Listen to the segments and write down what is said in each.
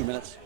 2 minutes.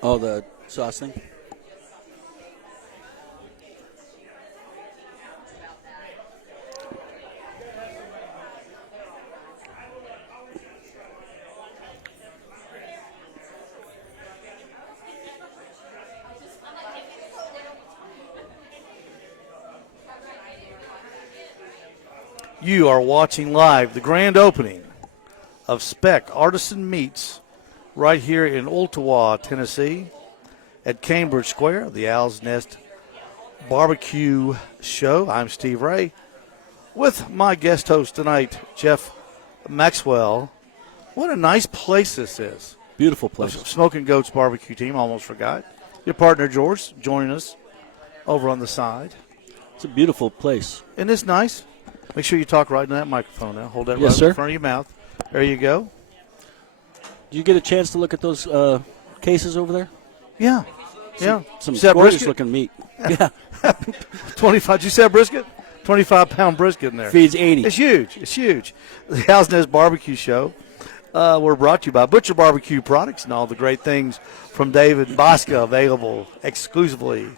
Oh, the sauce thing? You are watching live the grand opening of Spek Artisan Meats right here in OOLTEWAH, Tennessee at Cambridge Square, the Owl's Nest Barbecue Show. I'm Steve Ray with my guest host tonight, Jeff Maxwell. What a nice place this is. Beautiful place. Smoking Goats barbecue team, almost forgot. Your partner, George, joining us over on the side. It's a beautiful place. Isn't this nice? Make sure you talk right in that microphone now. Hold that Yes, right in sir. front of your mouth. There you go. Did you get a chance to look at those cases over there? Yeah. Yeah. Some Is that gorgeous brisket? looking meat. Yeah. 25. Did you say a brisket? 25-pound brisket in there. Feeds 80. It's huge. It's huge. The Owl's Nest Barbecue Show. We're brought to you by Butcher Barbecue Products and all the great things from David Bosca, available exclusively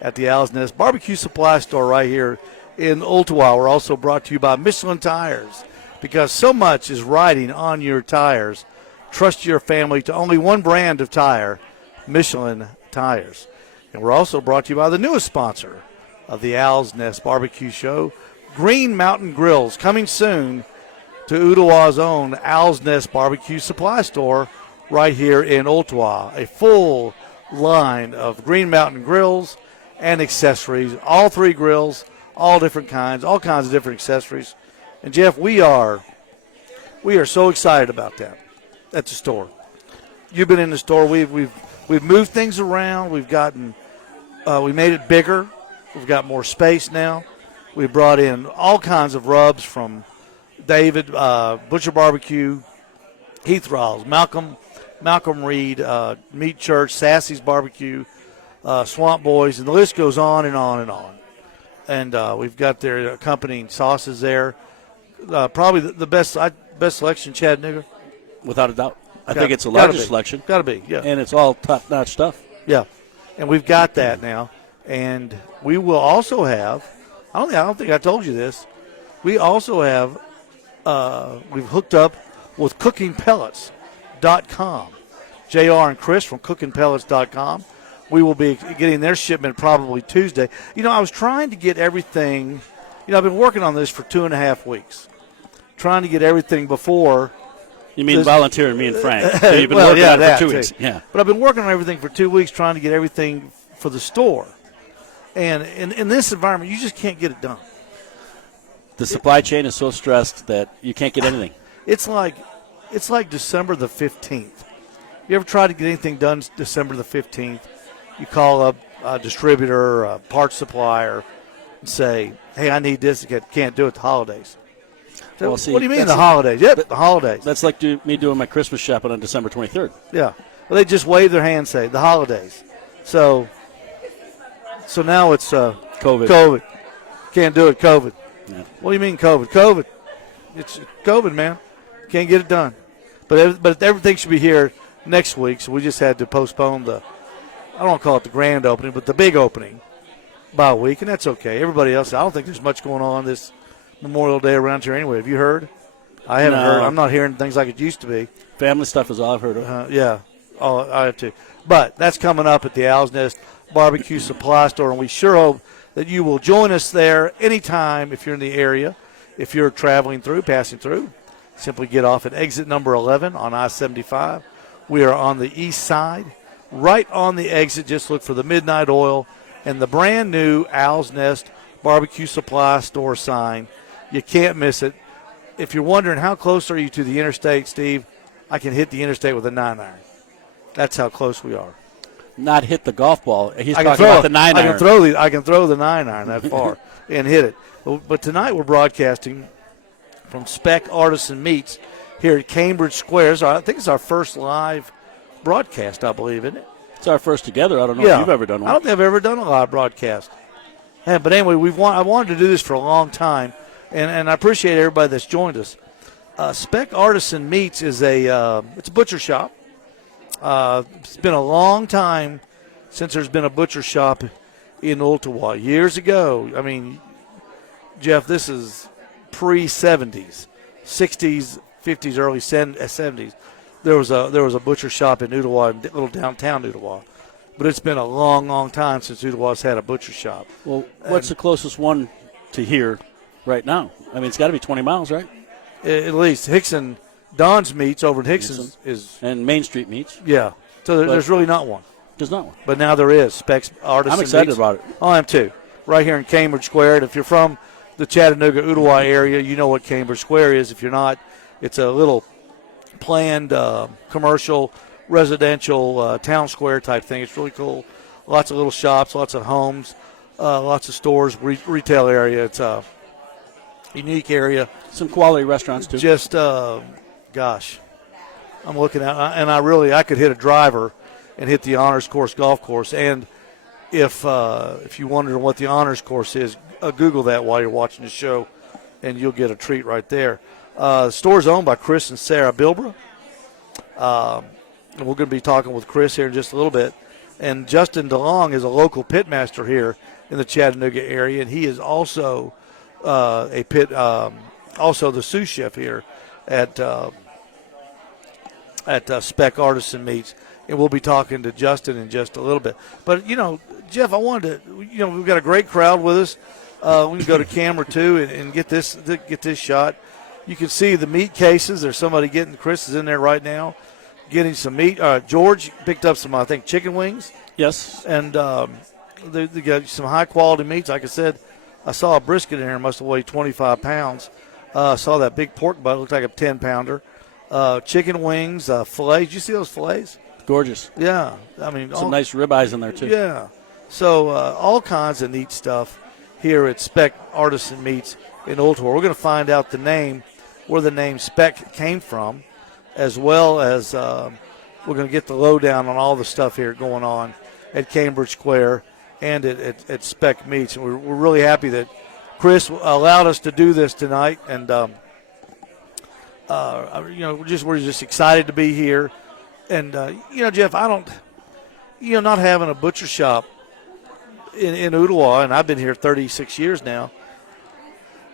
at the Owl's Nest Barbecue Supply Store right here in OOLTEWAH. We're also brought to you by Michelin Tires, because so much is riding on your tires. Trust your family to only one brand of tire, Michelin Tires. And we're also brought to you by the newest sponsor of the Owl's Nest Barbecue Show, Green Mountain Grills, coming soon to OOLTEWAH's own Owl's Nest Barbecue Supply Store right here in OOLTEWAH. A full line of Green Mountain grills and accessories, all three grills, all different kinds, all kinds of different accessories. And, Jeff, we are so excited about that at the store. You've been in the store. We've moved things around. We've gotten we made it bigger. We've got more space now. We brought in all kinds of rubs from David, Butcher Barbecue, Heath Rawls, Malcolm Reed, Meat Church, Sassy's Barbecue, Swamp Boys, and the list goes on and on and on. And we've got their accompanying sauces there. Probably the best selection, Chattanooga. Without a doubt. I think it's the largest selection. Got to be, yeah. And it's all top-notch stuff. Yeah. And we've got that now. And we will also have, I don't think I told you this, we also have, we've hooked up with cookingpellets.com. JR and Chris from cookingpellets.com. We will be getting their shipment probably Tuesday. You know, I was trying to get everything, I've been working on this for 2.5 weeks, trying to get everything before. You mean volunteering me and Frank. So you've been working on it for 2 weeks. Yeah. But I've been working on everything for 2 weeks, trying to get everything for the store. And in this environment, you just can't get it done. The supply chain is so stressed that you can't get anything. It's like December the 15th. You ever try to get anything done December the 15th? You call up a distributor, a parts supplier, and say, hey, I need this. Can't do it the holidays. So, Well, see, what do you mean the holidays? Yep, the holidays. That's like me doing my Christmas shopping on December 23rd. Yeah. Well, they just wave their hand and say, the holidays. So now it's COVID. Can't do it, COVID. Yeah. What do you mean COVID? COVID. It's COVID, man. Can't get it done. But everything should be here next week, so we just had to postpone I don't want to call it the grand opening, but the big opening by a week, and that's okay. Everybody else, I don't think there's much going on this Memorial Day around here anyway. Have you heard? I haven't No. heard. I'm not hearing things like it used to be. Family stuff is all I've heard of. Yeah. Oh, I have to. But that's coming up at the Owl's Nest Barbecue Supply Store, and we sure hope that you will join us there anytime if you're in the area. If you're traveling through, passing through, simply get off at exit number 11 on I-75. We are on the east side. Right on the exit, just look for the Midnight Oil and the brand new Owl's Nest Barbecue Supply Store sign. You can't miss it. If you're wondering how close are you to the interstate, Steve, I can hit the interstate with a 9-iron. That's how close we are. Not hit the golf ball. He's I talking about the 9-iron. I can throw the 9-iron that far and hit it. But tonight we're broadcasting from Spek Artisan Meats here at Cambridge Square. I think it's our first live broadcast, I believe, isn't it? It's our first together. I don't know if you've ever done one. I don't think I've ever done a live broadcast. Yeah, but anyway, I wanted to do this for a long time, and I appreciate everybody that's joined us. Spek Artisan Meats is it's a butcher shop. It's been a long time since there's been a butcher shop in OOLTEWAH. Years ago, I mean, Jeff, this is pre-70s, 60s, 50s, early 70s. There was a butcher shop in OOLTEWAH, little downtown OOLTEWAH. But it's been a long, long time since OOLTEWAH's had a butcher shop. Well, what's the closest one to here right now? I mean, it's got to be 20 miles, right? At least Hickson, Don's Meats over in Hickson is. And Main Street Meats. Yeah. So there's really not one. There's not one. But now there is. Spek Artisan I'm excited Meats. about it. Oh, I am too. Right here in Cambridge Square. And if you're from the Chattanooga, OOLTEWAH area, you know what Cambridge Square is. If you're not, it's a little planned commercial, residential town square type thing. It's really cool. Lots of little shops, lots of homes, lots of stores, retail area. It's a unique area. Some quality restaurants, too. Just, gosh, I'm looking at, and I could hit a driver and hit the Honors Course golf course. And if you wonder what the Honors Course is, Google that while you're watching the show, and you'll get a treat right there. The store is owned by Chris and Sarah BILBRA. And we're going to be talking with Chris here in just a little bit. And Justin DeLong is a local pitmaster here in the Chattanooga area, and he is also also the sous chef here at Spek Artisan Meats. And we'll be talking to Justin in just a little bit. But, Jeff, I wanted to, we've got a great crowd with us. We can go to camera 2 and get this shot. You can see the meat cases. There's somebody Chris is in there right now, getting some meat. George picked up some, I think, chicken wings. Yes. And they got some high-quality meats. Like I said, I saw a brisket in here. It must have weighed 25 pounds. I saw that big pork butt. It looked like a 10-pounder. Chicken wings, fillets. Did you see those fillets? Gorgeous. Yeah. I mean, some nice ribeyes in there, too. Yeah. So all kinds of neat stuff here at Spek Artisan Meats in OOLTEWAH. We're going to find out where the name Spek came from, as well as we're going to get the lowdown on all the stuff here going on at Cambridge Square and at Spek Meats. And we're really happy that Chris allowed us to do this tonight. And, we're just excited to be here. And, Jeff, not having a butcher shop in OOLTEWAH, and I've been here 36 years now,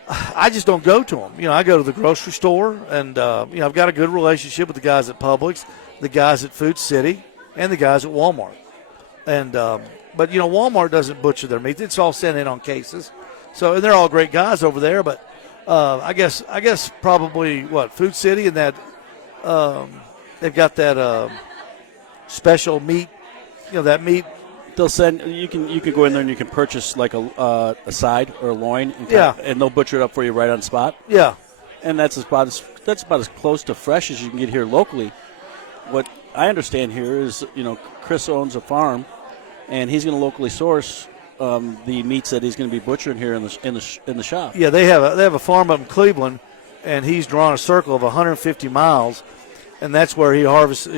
I just don't go to them. I go to the grocery store, and, I've got a good relationship with the guys at Publix, the guys at Food City, and the guys at Walmart. And but, Walmart doesn't butcher their meat. It's all sent in on cases. So, and they're all great guys over there, but I guess probably, Food City and that they've got that special meat, that meat. They'll send you can go in there and you can purchase like a side or a loin, and they'll butcher it up for you right on spot. Yeah, and that's about as close to fresh as you can get here locally. What I understand here is, Chris owns a farm, and he's going to locally source the meats that he's going to be butchering here in the shop. Yeah, they have a farm up in Cleveland, and he's drawn a circle of 150 miles, and that's where he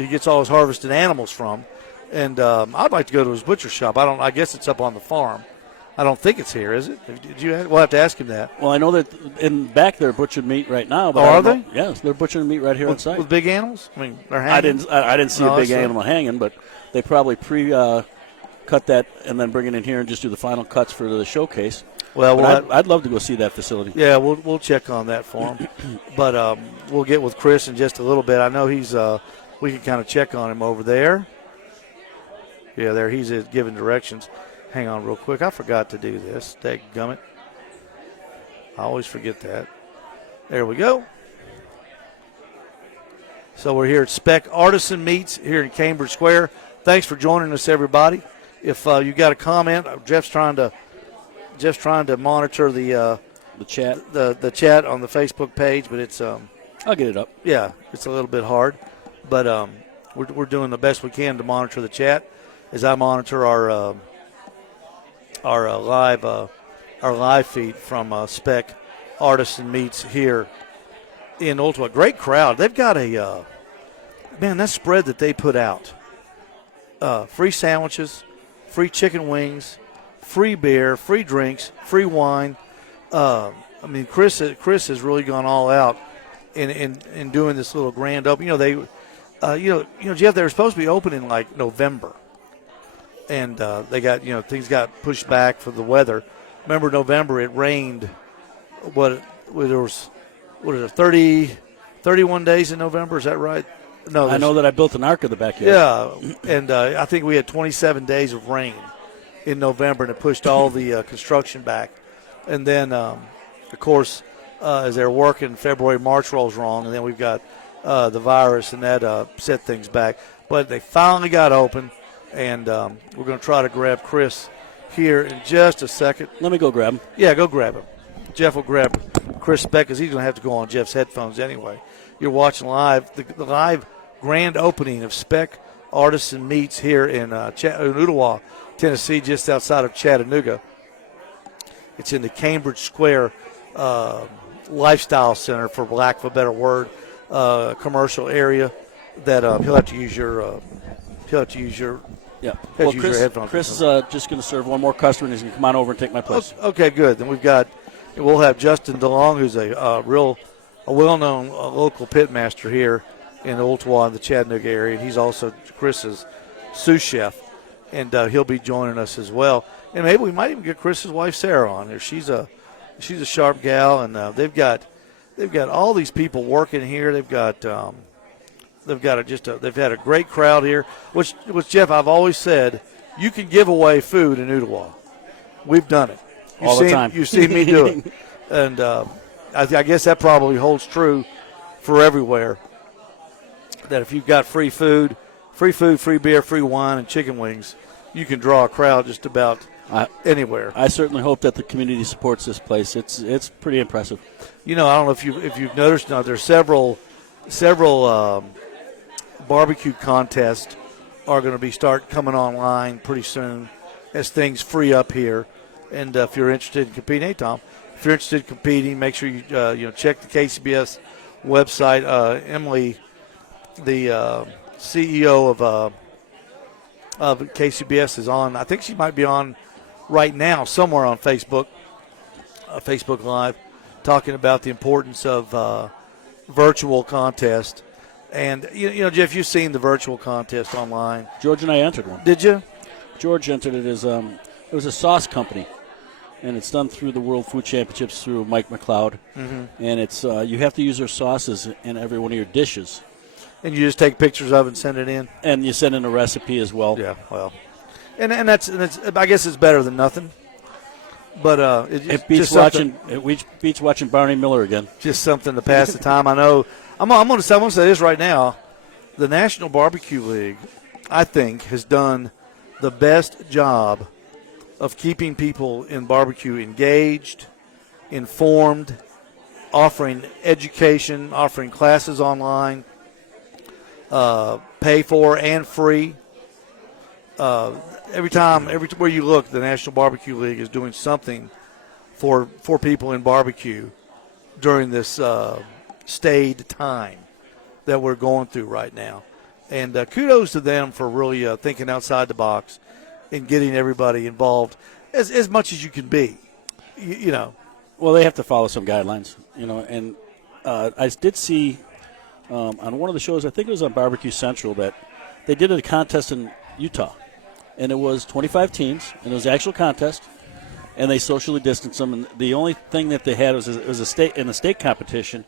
gets all his harvested animals from. And I'd like to go to his butcher shop. I guess it's up on the farm. I don't think it's here, is it? We'll have to ask him that. Well, I know that in back they're butchering meat right now. But are they? Yes, they're butchering meat right here on site. With big animals? I mean, they're hanging. I didn't see a big animal hanging, but they probably cut that and then bring it in here and just do the final cuts for the showcase. Well, I'd love to go see that facility. Yeah, we'll check on that for him. But we'll get with Chris in just a little bit. I know he's we can kind of check on him over there. Yeah, there he's giving directions. Hang on real quick. I forgot to do this. Dadgummit. I always forget that. There we go. So we're here at Spek Artisan Meats here in Cambridge Square. Thanks for joining us, everybody. If you got a comment, Jeff's trying to monitor the chat, the chat on the Facebook page, but it's I'll get it up. Yeah, it's a little bit hard, but we're doing the best we can to monitor the chat as I monitor our live feed from Spek Artisan Meats here in OOLTEWAH. Great crowd. They've got a that spread that they put out. Free sandwiches, free chicken wings, free beer, free drinks, free wine. Chris has really gone all out in doing this little grand open. Jeff, they were supposed to be open in like November, and they got things got pushed back for the weather. Remember November it rained. There was 31 days in November? Is that right? No, I know that I built an ark in the backyard. Yeah, and I think we had 27 days of rain in November, and it pushed all the construction back. And then, of course, as they're working, February, March rolls wrong, and then we've got the virus, and that set things back. But they finally got open, and we're going to try to grab Chris here in just a second. Let me go grab him. Yeah, go grab him. Jeff will grab Chris Spek because he's going to have to go on Jeff's headphones anyway. You're watching live the live grand opening of Spek Artisan Meats here in OOLTEWAH, Tennessee, just outside of Chattanooga. It's in the Cambridge Square Lifestyle Center, for lack of a better word, commercial area that he'll have to use your Yeah. Well, Chris is just going to serve one more customer, and he's going to come on over and take my place. Okay, good. Then we'll have Justin DeLong, who's a well-known local pit master here in OOLTEWAH in the Chattanooga area, and he's also Chris's sous chef, and he'll be joining us as well. And maybe we might even get Chris's wife Sarah on here. She's a sharp gal, and they've got all these people working here. They've had a great crowd here. Which Jeff, I've always said, you can give away food in OOLTEWAH. We've done it. All the time. You've seen me do it, and I guess that probably holds true for everywhere. That if you've got free food, free beer, free wine, and chicken wings, you can draw a crowd just about anywhere. I certainly hope that the community supports this place. It's pretty impressive. I don't know if you've noticed now, there's several barbecue contests are going to start coming online pretty soon as things free up here. And if you're interested in competing, hey Tom, if you're interested in competing, make sure you check the KCBS website. Emily, the CEO of KCBS, is on. I think she might be on right now somewhere on Facebook Live, talking about the importance of virtual contest. And Jeff, you've seen the virtual contest online. George and I entered one. Did you? George entered it as it was a sauce company, and it's done through the World Food Championships through Mike McLeod. Mm-hmm. And it's you have to use their sauces in every one of your dishes. And you just take pictures of it and send it in? And you send in a recipe as well. Yeah, well. And that's I guess it's better than nothing. But it beats watching Barney Miller again. Just something to pass the time. I know. I'm going to say this right now. The National Barbecue League, I think, has done the best job of keeping people in barbecue engaged, informed, offering education, offering classes online, pay for and free. Everywhere you look, the National Barbecue League is doing something for people in barbecue during this stayed time that we're going through right now. And kudos to them for really thinking outside the box and getting everybody involved as much as you can be. Well, they have to follow some guidelines, and I did see on one of the shows, I think it was on Barbecue Central, that they did a contest in Utah. And it was 25 teams, and it was an actual contest. and they socially distanced them. And the only thing that they had was a state competition.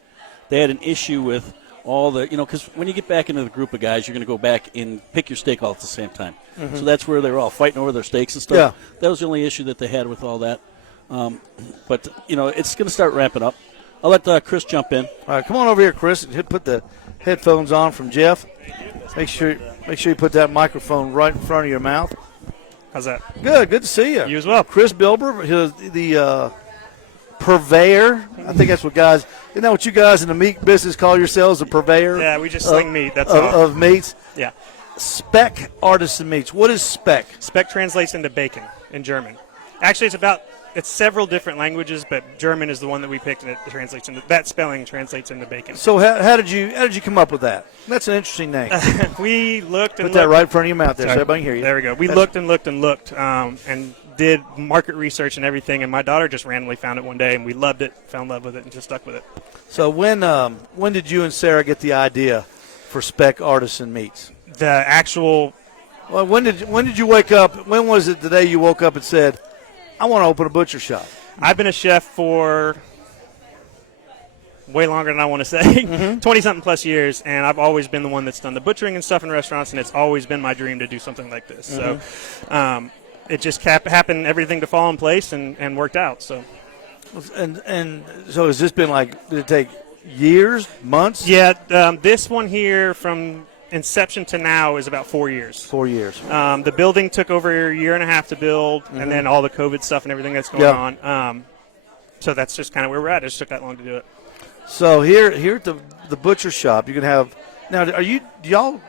They had an issue with all the, because when you get back into the group of guys, you're going to go back and pick your steak all at the same time. Mm-hmm. So that's where they were all fighting over their steaks and stuff. Yeah. That was the only issue that they had with all that. But it's going to start ramping up. I'll let Chris jump in. All right, come on over here, Chris, and put the headphones on from Jeff. Make sure you put that microphone right in front of your mouth. How's that? Good to see you. You as well. Chris BILBRA, the purveyor. I think that's what guys. Isn't that what you guys in the meat business call yourselves, a purveyor? Yeah, we just sling meat. That's all. Of meats. Yeah. Spek Artisan meats. What is spek? Spek translates into bacon in German. Actually, it's several different languages, but German is the one that we picked, and that spelling translates into bacon. So how did you come up with that? That's an interesting name. We looked and put that right in front of your mouth there, Sorry. so everybody can hear you. There we go. We looked and looked and did market research and everything, and my daughter just randomly found it one day, and we loved it, fell in love with it, and just stuck with it. So when did you and Sarah get the idea for Spek Artisan meats? The actual. Well, when did you wake up? When was it the day you woke up and said, I want to open a butcher shop? I've been a chef for way longer than I want to say, 20-something plus years, and I've always been the one that's done the butchering and stuff in restaurants, and it's always been my dream to do something like this. So it just happened, everything to fall in place and worked out. So. And so has this been did it take years, months? Yeah, this one here from inception to now is about 4 years. 4 years. The building took over a year and a half to build, and then all the COVID stuff and everything that's going on. So that's just kind of where we're at. It just took that long to do it. So here at the butcher shop, you can have now.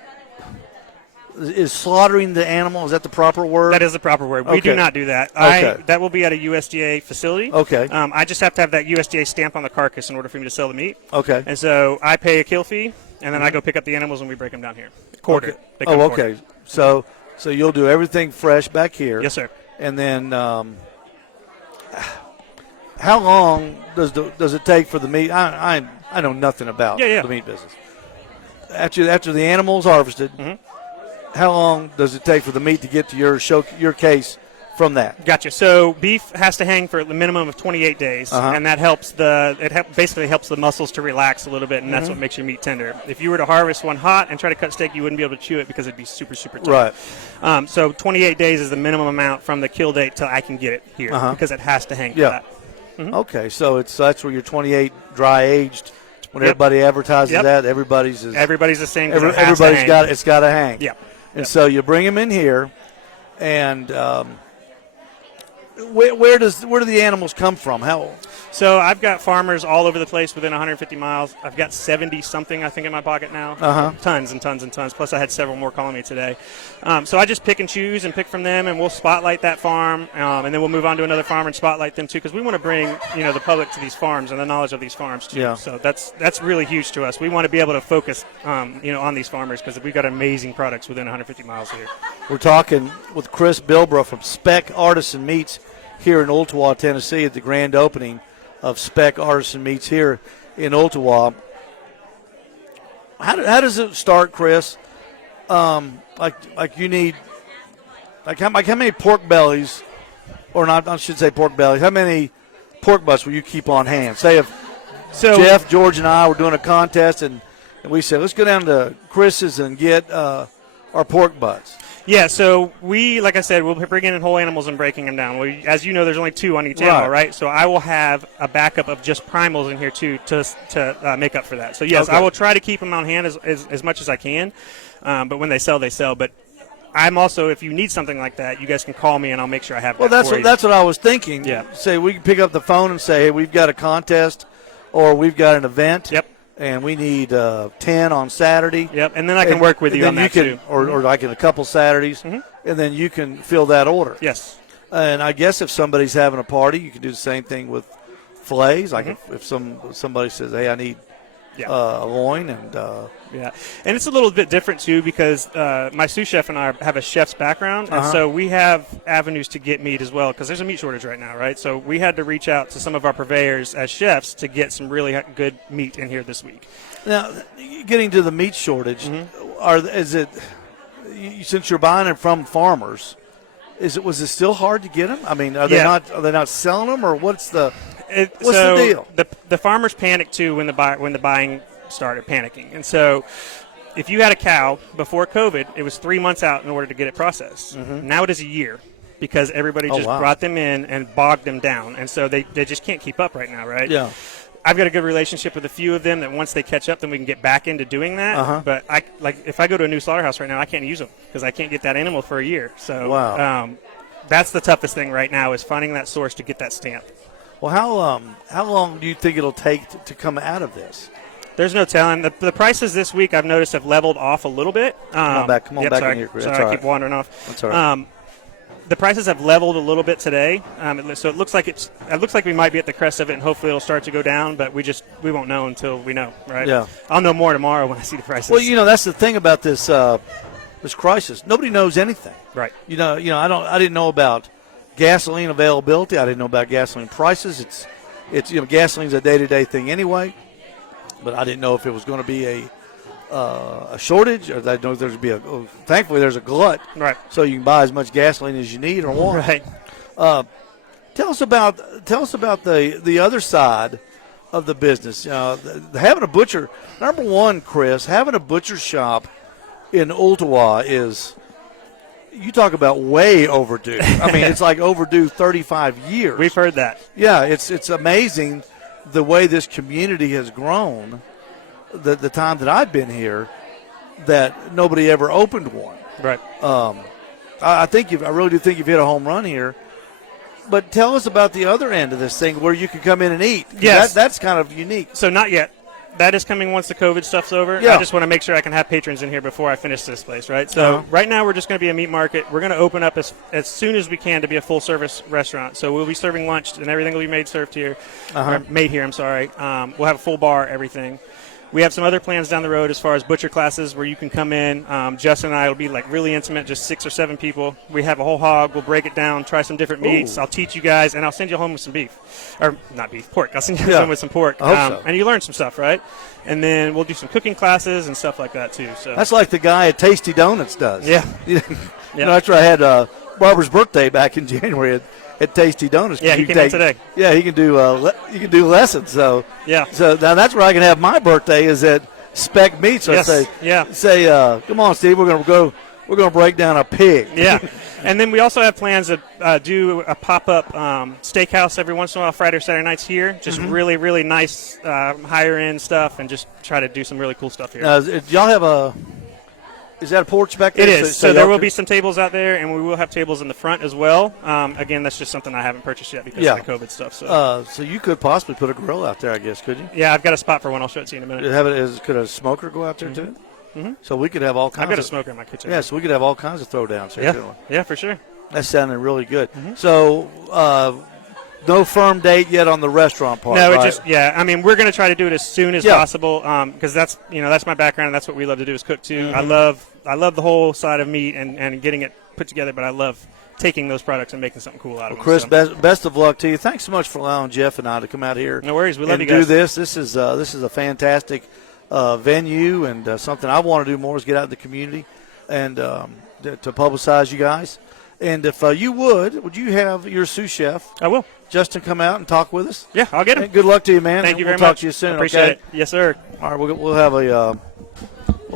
Is slaughtering the animal, is that the proper word? That is the proper word. We do not do that. Okay. That will be at a USDA facility. Okay. I just have to have that USDA stamp on the carcass in order for me to sell the meat. Okay. And so I pay a kill fee, and then I go pick up the animals and we break them down here. Quartered. Okay. They come Okay. quartered. So you'll do everything fresh back here. Yes, sir. And then how long does it take for the meat? I know nothing about the meat business. After the animal's harvested, how long does it take for the meat to get to your case from that? Gotcha. So beef has to hang for the minimum of 28 days, and that helps basically helps the muscles to relax a little bit, and that's what makes your meat tender. If you were to harvest one hot and try to cut steak, you wouldn't be able to chew it because it'd be super, super tough. Right. So 28 days is the minimum amount from the kill date till I can get it here because it has to hang for that. Okay, so that's where you're 28 dry aged. When everybody advertises that, everybody's the same. It's got to hang. Yeah. And so you bring them in here, and where do the animals come from? How? So I've got farmers all over the place within 150 miles. I've got 70-something, I think, in my pocket now. Tons and tons and tons. Plus, I had several more calling me today. So I just pick and choose and pick from them, and we'll spotlight that farm, and then we'll move on to another farm and spotlight them, too, because we want to bring the public to these farms and the knowledge of these farms, too. Yeah. So that's really huge to us. We want to be able to focus, on these farmers because we've got amazing products within 150 miles here. We're talking with Chris BILBRA from Spek Artisan Meats here in OOLTEWAH, Tennessee, at the grand opening of Spek Artisan Meats here in OOLTEWAH. How does it start, Chris? You need how many pork bellies, or not? I should say pork bellies. How many pork butts will you keep on hand? Say if Jeff, George, and I were doing a contest, and we said let's go down to Chris's and get our pork butts. Yeah, so like I said, we'll be bringing in whole animals and breaking them down. As you know, there's only 2 on each animal, right? So I will have a backup of just primals in here, too, to make up for that. So, yes, I will try to keep them on hand as much as I can. But when they sell, they sell. But I'm also, if you need something like that, you guys can call me, and I'll make sure I have that for you. That's what I was thinking. Yeah. Say we can pick up the phone and say, hey, we've got a contest or we've got an event. Yep. And we need 10 on Saturday. Yep, and then I can work with you on that, too. Or like in a couple Saturdays, and then you can fill that order. Yes. And I guess if somebody's having a party, you can do the same thing with fillets. Like if somebody says, hey, I need a loin. Yeah, and it's a little bit different, too, because my sous chef and I have a chef's background, and so we have avenues to get meat as well because there's a meat shortage right now, right? So we had to reach out to some of our purveyors as chefs to get some really good meat in here this week. Now, getting to the meat shortage, since you're buying it from farmers, Was it still hard to get them? I mean, are they not selling them, or what's the deal? The farmers panicked too when the buying started panicking, and so if you had a cow before COVID, it was 3 months out in order to get it processed. Mm-hmm. Now it is a year because everybody just brought them in and bogged them down, and so they just can't keep up right now, right? Yeah. I've got a good relationship with a few of them that once they catch up, then we can get back into doing that. Uh-huh. But if I go to a new slaughterhouse right now, I can't use them because I can't get that animal for a year. So that's the toughest thing right now is finding that source to get that stamp. Well, how long do you think it'll take to come out of this? There's no telling. The prices this week I've noticed have leveled off a little bit. Come on back in here, Chris. Sorry, I keep wandering off. That's all right. The prices have leveled a little bit today, so it looks like we might be at the crest of it, and hopefully it'll start to go down. But we won't know until we know, right? Yeah. I'll know more tomorrow when I see the prices. Well, that's the thing about this crisis. Nobody knows anything. Right. I didn't know about gasoline availability. I didn't know about gasoline prices. It's gasoline's a day-to-day thing anyway. But I didn't know if it was going to be a shortage, or I know there's be thankfully there's a glut, right? So you can buy as much gasoline as you need or want. Right. Tell us about the other side of the business. Having a butcher, number one, Chris, having a butcher shop in OOLTEWAH is, you talk about way overdue. I mean, it's like overdue 35 years. We've heard that. Yeah, it's amazing the way this community has grown, the time that I've been here, that nobody ever opened one. Right. I really do think you've hit a home run here. But tell us about the other end of this thing where you can come in and eat. Yes. That's kind of unique. So not yet. That is coming once the COVID stuff's over. Yeah. I just want to make sure I can have patrons in here before I finish this place, right? So right now we're just going to be a meat market. We're going to open up as soon as we can to be a full-service restaurant. So we'll be serving lunch, and everything will be served here. Made here, I'm sorry. We'll have a full bar, everything. We have some other plans down the road as far as butcher classes where you can come in. Justin and I will be really intimate, just 6 or 7 people. We have a whole hog. We'll break it down, try some different meats. I'll teach you guys, and I'll send you home with some beef. Or not beef, pork. I'll send you home with some pork. I hope so. And you learn some stuff, right? And then we'll do some cooking classes and stuff like that, too. So that's like the guy at Tasty Donuts does. Yeah. That's where I had Barbara's birthday back in January at Tasty Donuts. Yeah, he came in today. Yeah, he can do lessons. So yeah. So now that's where I can have my birthday is at Spek Meats. So say, come on, Steve, we're gonna break down a pig. Yeah. And then we also have plans to do a pop-up steakhouse every once in a while, Friday or Saturday nights here. Just really, really nice higher-end stuff, and just try to do some really cool stuff here. Y'all have is that a porch back there? It is. So there will be some tables out there, and we will have tables in the front as well. Again, that's just something I haven't purchased yet because of the COVID stuff. So you could possibly put a grill out there, I guess, could you? Yeah, I've got a spot for one. I'll show it to you in a minute. Could a smoker go out there too? Mm-hmm. So we could have all kinds. I've got a smoker in my kitchen. Yeah, so we could have all kinds of throwdowns here. Yeah, for sure. That sounded really good. So no firm date yet on the restaurant part. No, right? I mean, we're going to try to do it as soon as possible because that's my background and that's what we love to do is cook too. I love the whole side of meat and getting it put together, but I love taking those products and making something cool out of them. Chris, best of luck to you. Thanks so much for allowing Jeff and I to come out here. No worries, we love you guys. Do this. This is a fantastic venue and something I want to do more is get out in the community and to publicize you guys. And if you would you have your sous chef? I will. Justin, come out and talk with us. Yeah, I'll get him. And good luck to you, man. Thank you very much. We'll talk to you soon. Appreciate it. Yes, sir. All right, we'll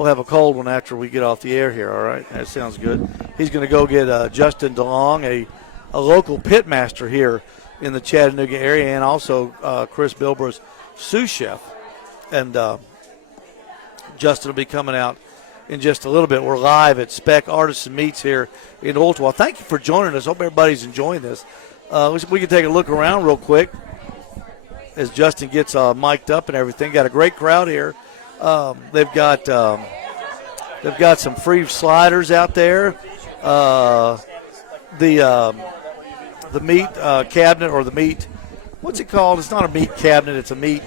have a cold one after we get off the air here. All right, that sounds good. He's going to go get Justin DeLong, a local pit master here in the Chattanooga area, and also Chris BILBRA's sous chef. And Justin will be coming out in just a little bit. We're live at Spek Artisan Meats here in OOLTEWAH. Thank you for joining us. Hope everybody's enjoying this. We can take a look around real quick as Justin gets mic'd up and everything. Got a great crowd here. They've got some free sliders out there. The meat cabinet or the meat. What's it called? It's not a meat cabinet. It's a meat.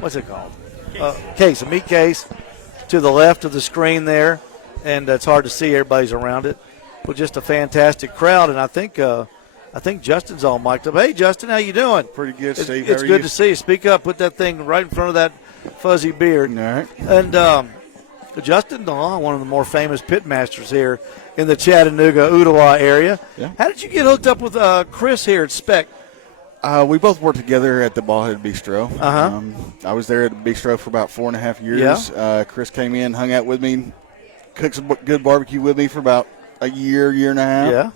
What's it called? Case. A meat case to the left of the screen there, and it's hard to see. Everybody's around it. But just a fantastic crowd, and I think Justin's all mic'd up. Hey, Justin, how you doing? Pretty good, Steve. It's good to see you. Speak up. Put that thing right in front of that fuzzy beard. All right. And Justin DeLong, one of the more famous pit masters here in the Chattanooga, OOLTEWAH area. Yeah. How did you get hooked up with Chris here at Spek? We both worked together at the Ballhead Bistro. Uh-huh. I was there at the bistro for about 4.5 years. Yeah. Chris came in, hung out with me, cooked some good barbecue with me for about a year and a half. Yeah.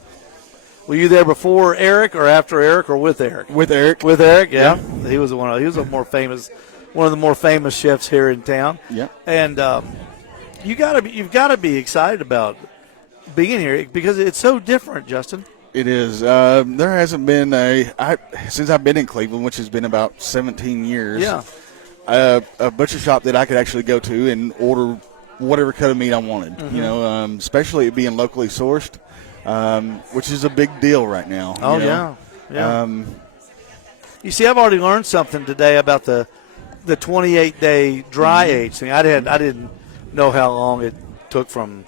Were you there before Eric or after Eric or with Eric? With Eric. With Eric, yeah. He was one of the more famous chefs here in town. Yeah. And you've got to be excited about being here because it's so different, Justin. It is. There hasn't been since I've been in Cleveland, which has been about 17 years. Yeah. A butcher shop that I could actually go to and order whatever cut of meat I wanted. Mm-hmm. You know, especially it being locally sourced, which is a big deal right now. Oh, you know? yeah. You see, I've already learned something today about the 28-day dry age thing. I didn't know how long it took from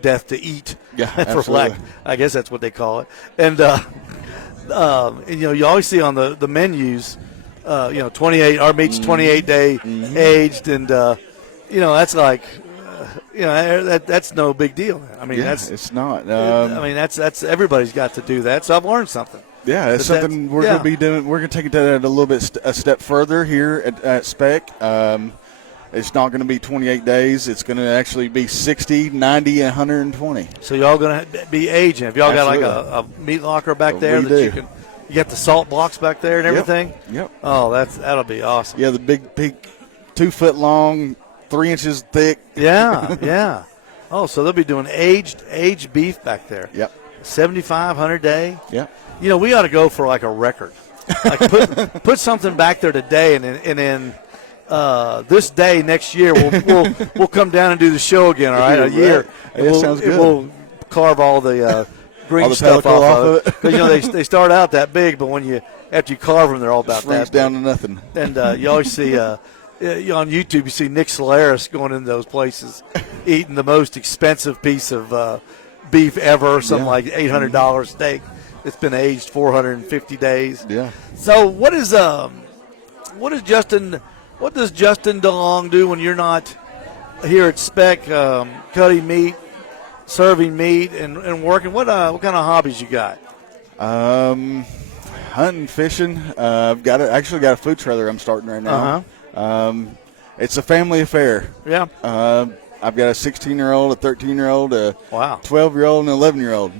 death to eat. Yeah, for absolutely. lack, I guess that's what they call it. And you always see on the menus, 28. Our meat's 28-day aged, and that's like, that's no big deal. I mean, it's not. I mean, that's everybody's got to do that. So I've learned something. Yeah, it's something we're going to be doing. We're going to take it a little bit a step further here at Spek. It's not going to be 28 days. It's going to actually be 60, 90, and 120. So y'all going to be aging. Have y'all got like a meat locker back there we that do. You got the salt blocks back there and everything? Yep. Oh, that'll be awesome. Yeah, the big 2 foot long, 3 inches thick. Yeah. Oh, so they'll be doing aged beef back there. Yep. 7,500 day. Yep. We ought to go for like a record. Like put something back there today, and then this day next year we'll come down and do the show again. All right, a year. That sounds good. We'll carve all the green all the stuff pellicle off of it because they start out that big, but after you carve them, they're all about shrinks that down big. to nothing. And you always see on YouTube, you see Nick Solaris going into those places, eating the most expensive piece of beef ever, something like $800 steak. It's been aged 450 days. Yeah. So what does Justin DeLong do when you're not here at Spek, cutting meat, serving meat, and working? What kind of hobbies you got? Hunting, fishing. I've actually got a food trailer I'm starting right now. It's a family affair. Yeah. I've got a 16-year-old, a 13-year-old, a Wow. 12-year-old, and an 11-year-old,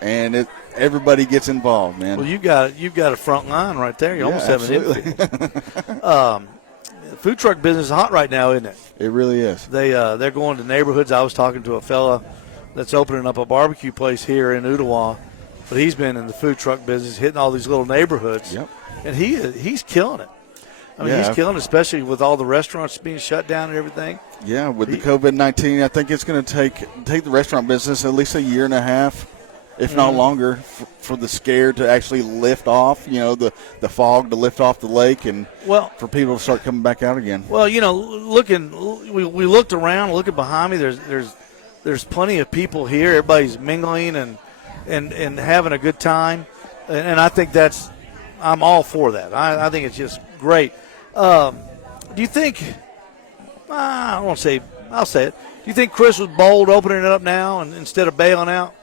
and everybody gets involved, man. Well, you've got a front line right there. You almost have an infield. Food truck business is hot right now, isn't it? It really is. They're going to neighborhoods. I was talking to a fella that's opening up a barbecue place here in OOLTEWAH, but he's been in the food truck business, hitting all these little neighborhoods. Yep. And he's killing it. I mean, he's killing it, especially with all the restaurants being shut down and everything. Yeah, with the COVID-19, I think it's going to take the restaurant business at least a year and a half, if not longer, for the scare to actually lift off, the fog to lift off the lake and for people to start coming back out again. Well, we looked around, looking behind me, there's plenty of people here. Everybody's mingling and having a good time. And I think I'm all for that. I think it's just great. Do you think, I'll say it. Do you think Chris was bold opening it up now and instead of bailing out?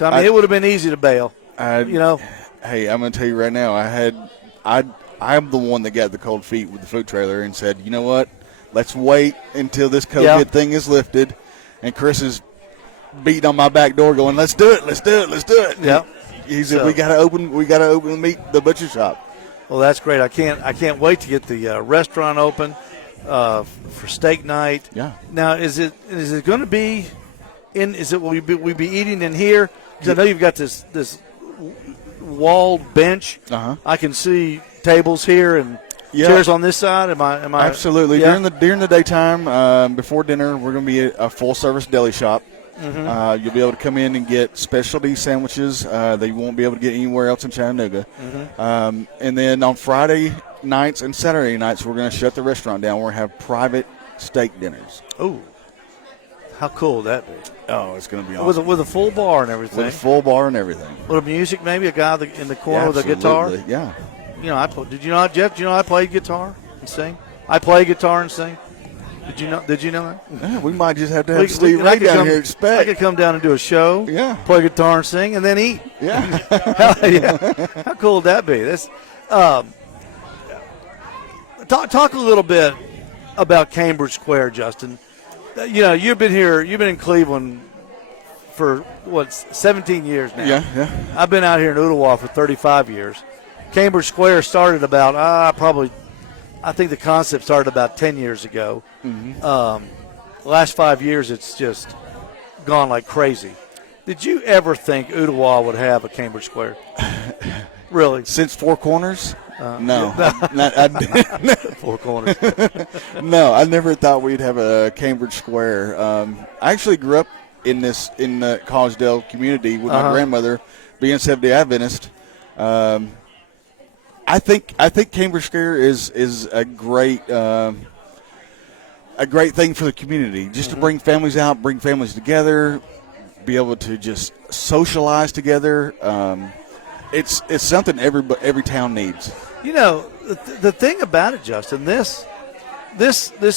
I mean, it would have been easy to bail. Hey, I'm going to tell you right now, I'm the one that got the cold feet with the food trailer and said, you know what, let's wait until this COVID thing is lifted. And Chris is beating on my back door going, let's do it. Yeah. He said, we got to open the butcher shop. Well, that's great. I can't wait to get the restaurant open for steak night. Yeah. Now, is it going to be will we be eating in here? Because I know you've got this walled bench. Uh-huh. I can see tables here and chairs on this side. Am I Absolutely. Yeah. During the daytime, before dinner, we're going to be a full service deli shop. Mm-hmm. You'll be able to come in and get specialty sandwiches that you won't be able to get anywhere else in Chattanooga. Mm-hmm. And then on Friday nights and Saturday nights, we're going to shut the restaurant down. We're going to have private steak dinners. Oh, how cool would that be? Oh, it's going to be awesome. With a full bar and everything. With a full bar and everything. Little music, maybe a guy in the corner with a guitar. Yeah. Did you know, Jeff? Do you know I play guitar and sing? I play guitar and sing. Did you know that? Yeah, we might just have to have Steve Ray down here at Spek. I could come down and do a show, play guitar and sing, and then eat. Yeah. How cool would that be? This, talk a little bit about Cambridge Square, Justin. You've been in Cleveland for 17 years now. Yeah. I've been out here in OOLTEWAH for 35 years. Cambridge Square started about I think the concept started about 10 years ago. Mm-hmm. The last 5 years, it's just gone like crazy. Did you ever think OOLTEWAH would have a Cambridge Square? Really? Since Four Corners? No. Four Corners. No, I never thought we'd have a Cambridge Square. I actually grew up in the Collegedale community with my grandmother being Seventh-day Adventist. I think Cambridge Square is a great thing for the community, just to bring families out, bring families together, be able to just socialize together. It's something every town needs. The thing about it, Justin, this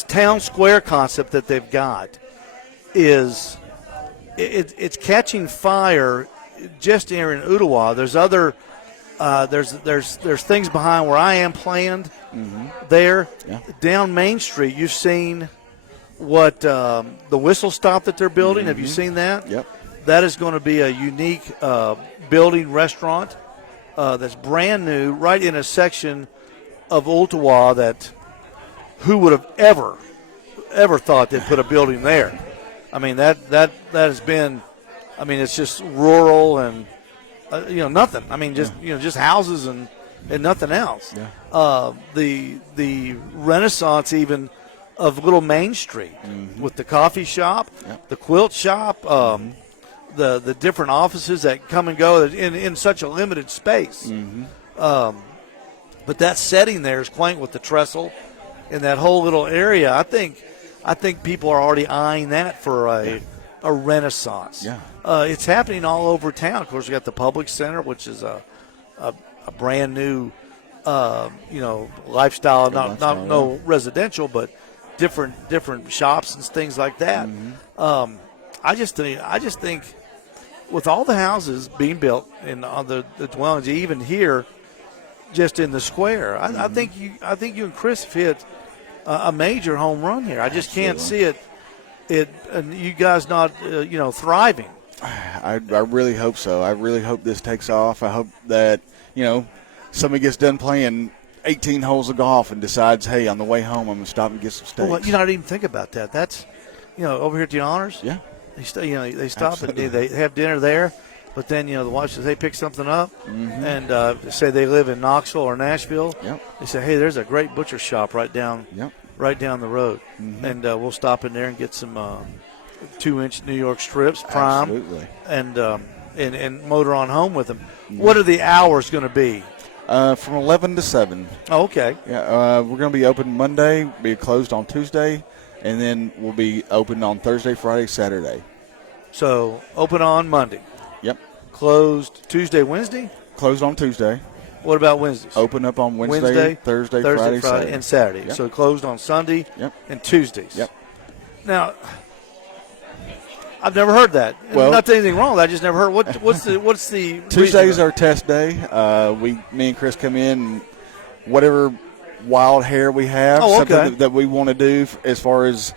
town square concept that they've got is it's catching fire just here in OOLTEWAH. There's other there's things behind where I am planned there. Yeah. Down Main Street, you've seen what the whistle stop that they're building. Have you seen that? Yep. That is going to be a unique building restaurant that's brand new, right in a section of OOLTEWAH that who would have ever thought they'd put a building there. I mean, that has been, it's just rural and, nothing. I mean, just houses and nothing else. Yeah. The renaissance even of Little Main Street with the coffee shop, the quilt shop, the different offices that come and go in such a limited space. But that setting there is quaint with the trestle in that whole little area. I think people are already eyeing that for a renaissance. Yeah. It's happening all over town. Of course, we got the Public Center, which is a brand new, lifestyle. No residential, but different shops and things like that. I just think with all the houses being built and on the dwellings, even here, just in the square, I think you and Chris have hit a major home run here. I just can't see it and you guys not thriving. I really hope so. I really hope this takes off. I hope that somebody gets done playing 18 holes of golf and decides, hey, on the way home I'm going to stop and get some steaks. Well, I didn't even think about that. That's over here at the Honors. Yeah. They they stop Absolutely. and they have dinner there, but then the wife says they pick something up and say they live in Knoxville or Nashville. Yep. They say, hey, there's a great butcher shop right down the road, and we'll stop in there and get some 2-inch New York strips, prime, Absolutely. and motor on home with them. What are the hours going to be? From 11 to 7. Oh, okay. Yeah, we're going to be open Monday, be closed on Tuesday, and then we'll be open on Thursday, Friday, Saturday. So open on Monday. Yep. Closed Tuesday, Wednesday? Closed on Tuesday. What about Wednesdays? Open up on Wednesday, Thursday, Friday, Saturday. and Saturday. Yep. So closed on Sunday and Tuesdays. Yep. Now, I've never heard that. Well, not anything wrong. I just never heard. What's the Tuesday's our test day. Me and Chris come in, and whatever wild hair we have, something that we want to do as far as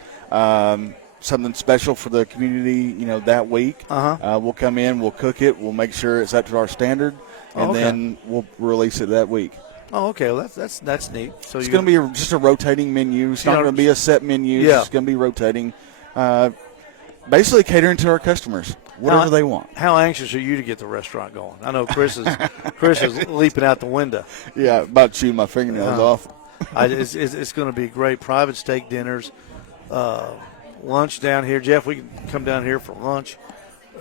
something special for the community, that week. We'll come in, we'll cook it, we'll make sure it's up to our standard, and then we'll release it that week. Oh, okay. Well, that's neat. So it's going to be just a rotating menu. It's not going to be a set menu. Yeah. It's going to be rotating. Basically catering to our customers, whatever they want. How anxious are you to get the restaurant going? I know Chris is leaping out the window. Yeah, about chewing my fingernails off. It's going to be great. Private steak dinners, lunch down here. Jeff, we can come down here for lunch,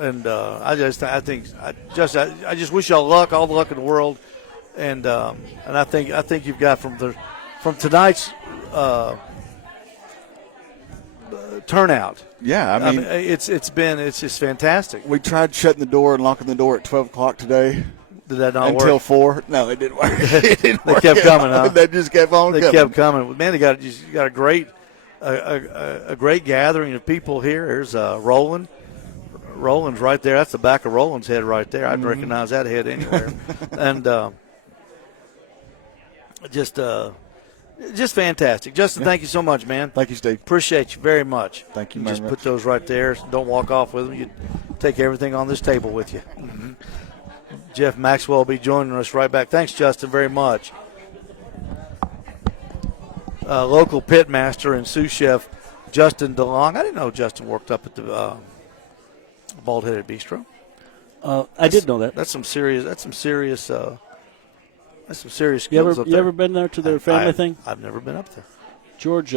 and I just wish y'all luck, all the luck in the world, and I think you've got from tonight's turnout. Yeah, I mean it's just fantastic. We tried shutting the door and locking the door at 12 o'clock today. Did that not work? Until 4. No, it didn't work. It didn't They work kept out. coming, huh? They just kept on coming. They kept coming. Man, you got a great a great gathering of people here. Here's Roland. Roland's right there. That's the back of Roland's head right there. I'd recognize that head anywhere. And just fantastic. Justin, thank you so much, man. Thank you, Steve. Appreciate you very much. Thank you, You very just much. put those right there. Don't walk off with them. You take everything on this table with you. Jeff Maxwell will be joining us right back. Thanks, Justin, very much. Local pit master and sous chef Justin DeLong. I didn't know Justin worked up at the Bald Headed Bistro. I did know that. That's some serious skills You up there. ever been there to their family thing? I've never been up there. George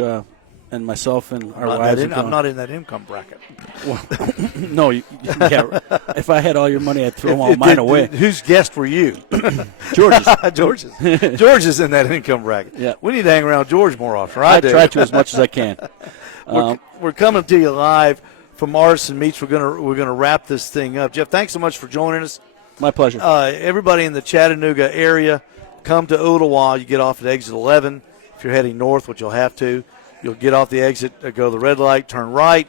and myself and our wives. I'm not in that income bracket. Well, no, yeah. If I had all your money, I'd throw all mine away. Whose guest were you? George's. George's. George is in that income bracket. Yeah. We need to hang around George more often. I try to as much as I can. We're coming to you live from Artisan Meats. We're gonna wrap this thing up. Jeff, thanks so much for joining us. My pleasure. Everybody in the Chattanooga area, come to OOLTEWAH. You get off at exit 11. If you're heading north, which you'll have to, you'll get off the exit, go to the red light, turn right,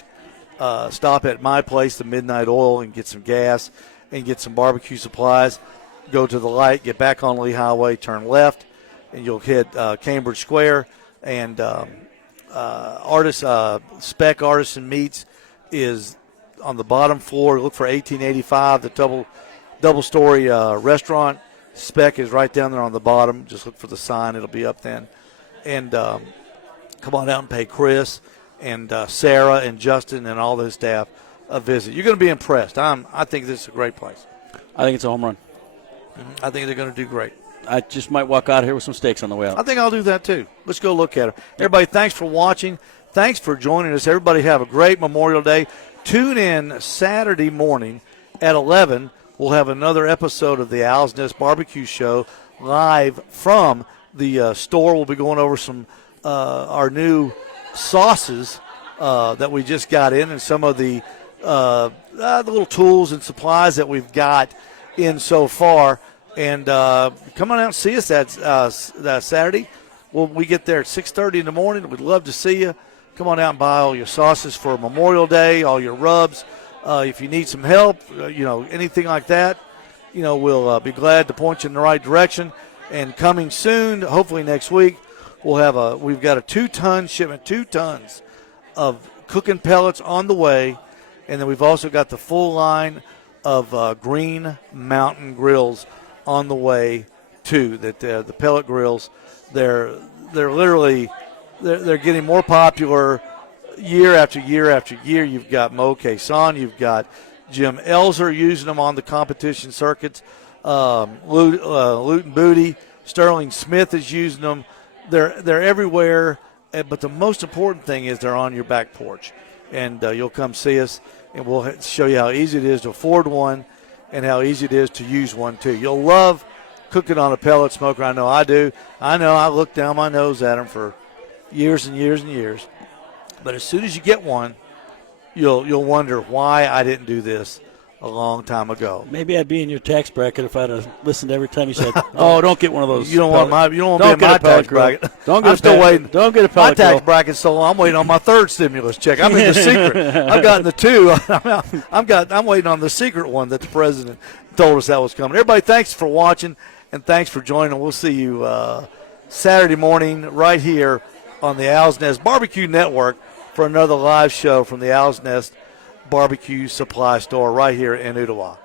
stop at my place, the Midnight Oil, and get some gas and get some barbecue supplies. Go to the light, get back on Lee Highway, turn left, and you'll hit Cambridge Square. And Spek Artisan Meats is on the bottom floor. Look for 1885, the double-story restaurant. Spek is right down there on the bottom. Just look for the sign. It'll be up then. And come on out and pay Chris and Sarah and Justin and all the staff a visit. You're going to be impressed. I think this is a great place. I think it's a home run. I think they're going to do great. I just might walk out here with some steaks on the way out. I think I'll do that too. Let's go look at them. Everybody, thanks for watching. Thanks for joining us. Everybody have a great Memorial Day. Tune in Saturday morning at 11. We'll have another episode of the Owl's Nest Barbecue Show live from the store. We'll be going over some our new sauces that we just got in and some of the little tools and supplies that we've got in so far. And come on out and see us that Saturday. We get there at 6:30 in the morning. We'd love to see you. Come on out and buy all your sauces for Memorial Day, all your rubs. If you need some help, anything like that, we'll be glad to point you in the right direction. And coming soon, hopefully next week, we've got a 2-ton shipment, 2 tons of cooking pellets on the way. And then we've also got the full line of Green Mountain grills on the way too. That the pellet grills, they're literally they're getting more popular year after year after year. You've got Mo Quezon, you've got Jim Elzer using them on the competition circuits. Luton Booty, Sterling Smith is using them. They're everywhere, but the most important thing is they're on your back porch. And you'll come see us, and we'll show you how easy it is to afford one and how easy it is to use one too. You'll love cooking on a pellet smoker. I know I do. I know I look down my nose at them for years and years and years. But as soon as you get one, you'll wonder why I didn't do this a long time ago. Maybe I'd be in your tax bracket if I'd have listened every time you said, "Oh, don't get one of those." You don't want to be in my tax bracket. Don't get I'm still waiting. Don't get a My pellet tax grill. bracket's so long. I'm waiting on my third stimulus check. I'm in the secret. I've gotten the 2. I'm waiting on the secret one that the president told us that was coming. Everybody, thanks for watching and thanks for joining. We'll see you Saturday morning right here on the Owl's Nest Barbecue Network for another live show from the Owl's Nest Barbecue Supply Store right here in OOLTEWAH.